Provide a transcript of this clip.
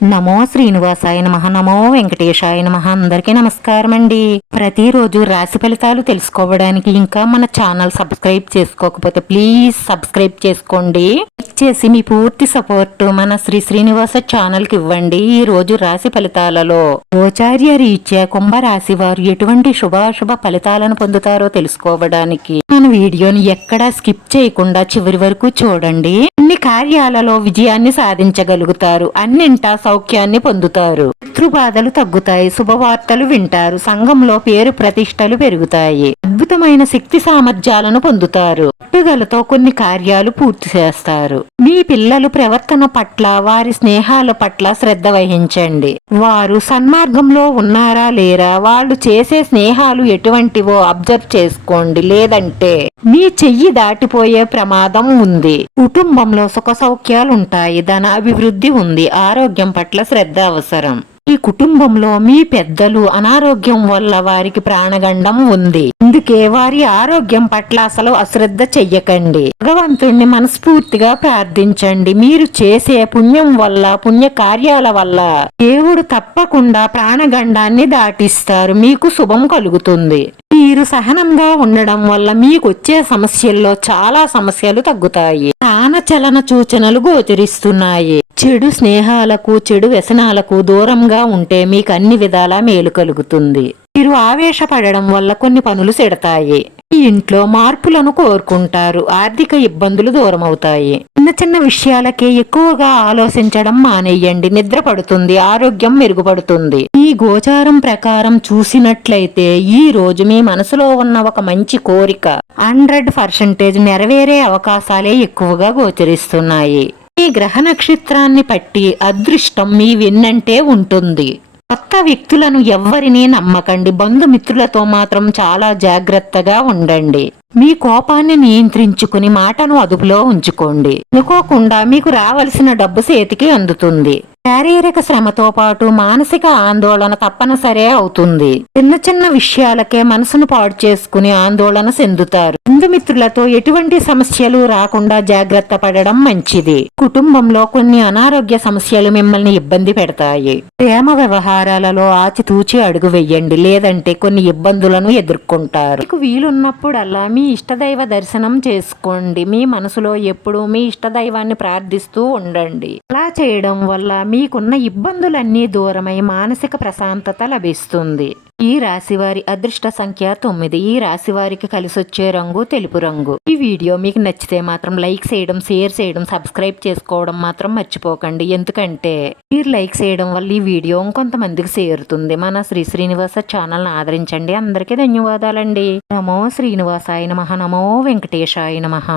నమో శ్రీనివాసాయ నమః. నమో వెంకటేశాయ నమః. అందరికీ నమస్కారం అండి. ప్రతిరోజు రాశి ఫలితాలు తెలుసుకోవడానికి ఇంకా మన ఛానల్ సబ్స్క్రైబ్ చేసుకోకపోతే ప్లీజ్ సబ్స్క్రైబ్ చేసుకోండి. లైక్ చేసి మీ పూర్తి సపోర్ట్ మన శ్రీనివాస ఛానల్ కి ఇవ్వండి. ఈ రోజు రాశి ఫలితాలలో గోచార్య రీత్యా కుంభరాశి వారు ఎటువంటి శుభాశుభ ఫలితాలను పొందుతారో తెలుసుకోవడానికి మన వీడియోని ఎక్కడా స్కిప్ చేయకుండా చివరి వరకు చూడండి. అన్ని కార్యాలలో విజయాన్ని సాధించగలుగుతారు. అన్నింటా సౌఖ్యాన్ని పొందుతారు. శత్రుబాధలు తగ్గుతాయి. శుభవార్తలు వింటారు. సంఘంలో పేరు ప్రతిష్టలు పెరుగుతాయి. అద్భుతమైన శక్తి సామర్థ్యాలను పొందుతారు. పట్టుదలతో కొన్ని కార్యాలు పూర్తి చేస్తారు. మీ పిల్లలు ప్రవర్తన పట్ల వారి స్నేహాల పట్ల శ్రద్ధ వహించండి. వారు సన్మార్గంలో ఉన్నారా లేరా, వాళ్ళు చేసే స్నేహాలు ఎటువంటివో అబ్జర్వ్ చేసుకోండి. లేదంటే మీ చెయ్యి దాటిపోయే ప్రమాదం ఉంది. కుటుంబంలో సుఖ సౌఖ్యాలుంటాయి. ధన అభివృద్ధి ఉంది. ఆరోగ్యం పట్ల శ్రద్ధ అవసరం. ఈ కుటుంబంలో మీ పెద్దలు అనారోగ్యం వల్ల వారికి ప్రాణగండం ఉంది. అందుకే వారి ఆరోగ్యం పట్ల అసలు అశ్రద్ధ చెయ్యకండి. భగవంతుణ్ణి మనస్ఫూర్తిగా ప్రార్థించండి. మీరు చేసే పుణ్యం వల్ల, పుణ్య కార్యాల వల్ల దేవుడు తప్పకుండా ప్రాణగండాన్ని దాటిస్తారు. మీకు శుభం కలుగుతుంది. మీరు సహనంగా ఉండడం వల్ల మీకొచ్చే సమస్యల్లో చాలా సమస్యలు తగ్గుతాయి. స్థానచలన సూచనలు గోచరిస్తున్నాయి. చెడు స్నేహాలకు, చెడు వ్యసనాలకు దూరంగా ఉంటే మీకు అన్ని విధాలా మేలు కలుగుతుంది. మీరు ఆవేశపడడం వల్ల కొన్ని పనులు సెడతాయి. ఈ ఇంట్లో మార్పులను కోరుకుంటారు. ఆర్థిక ఇబ్బందులు దూరమవుతాయి. చిన్న చిన్న విషయాలకే ఎక్కువగా ఆలోచించడం మానేయండి. నిద్ర పడుతుంది. ఆరోగ్యం మెరుగుపడుతుంది. ఈ గోచారం ప్రకారం చూసినట్లయితే ఈ రోజు మీ మనసులో ఉన్న ఒక మంచి కోరిక 100% నెరవేరే అవకాశాలే ఎక్కువగా గోచరిస్తున్నాయి. ఈ గ్రహ నక్షత్రాన్ని బట్టి అదృష్టం మీ వెన్నంటే ఉంటుంది. కొత్త వ్యక్తులను ఎవ్వరినీ నమ్మకండి. బంధుమిత్రులతో మాత్రం చాలా జాగ్రత్తగా ఉండండి. మీ కోపాన్ని నియంత్రించుకుని మాటను అదుపులో ఉంచుకోండి. అనుకోకుండా మీకు రావలసిన డబ్బు చేతికి అందుతుంది. శారీరక శ్రమతో పాటు మానసిక ఆందోళన తప్పనిసరే అవుతుంది. చిన్న చిన్న విషయాలకే మనసును పాడు చేసుకుని ఆందోళన చెందుతారు. బంధుమిత్రులతో ఎటువంటి సమస్యలు రాకుండా జాగ్రత్త పడడం మంచిది. కుటుంబంలో కొన్ని అనారోగ్య సమస్యలు మిమ్మల్ని ఇబ్బంది పెడతాయి. ప్రేమ వ్యవహారాలలో ఆచితూచి అడుగు వెయ్యండి. లేదంటే కొన్ని ఇబ్బందులను ఎదుర్కొంటారు. మీకు వీలున్నప్పుడల్లా మీ ఇష్టదైవ దర్శనం చేసుకోండి. మీ మనసులో ఎప్పుడూ మీ ఇష్టదైవాన్ని ప్రార్థిస్తూ ఉండండి. అలా చేయడం వల్ల మీకున్న ఇబ్బందులన్నీ దూరమై మానసిక ప్రశాంతత లభిస్తుంది. ఈ రాశివారి అదృష్ట సంఖ్య 9. ఈ రాశివారికి కలిసొచ్చే రంగు తెలుపు రంగు. ఈ వీడియో మీకు నచ్చితే మాత్రం లైక్ చేయడం, షేర్ చేయడం, సబ్స్క్రైబ్ చేసుకోవడం మాత్రం మర్చిపోకండి. ఎందుకంటే మీరు లైక్ చేయడం వల్ల ఈ వీడియో ఇంకొంతమందికి చేరుతుంది. మన శ్రీనివాస ఛానల్ని ఆదరించండి. అందరికీ ధన్యవాదాలండి. నమో శ్రీనివాసాయ నమః. నమో వెంకటేశాయ నమః.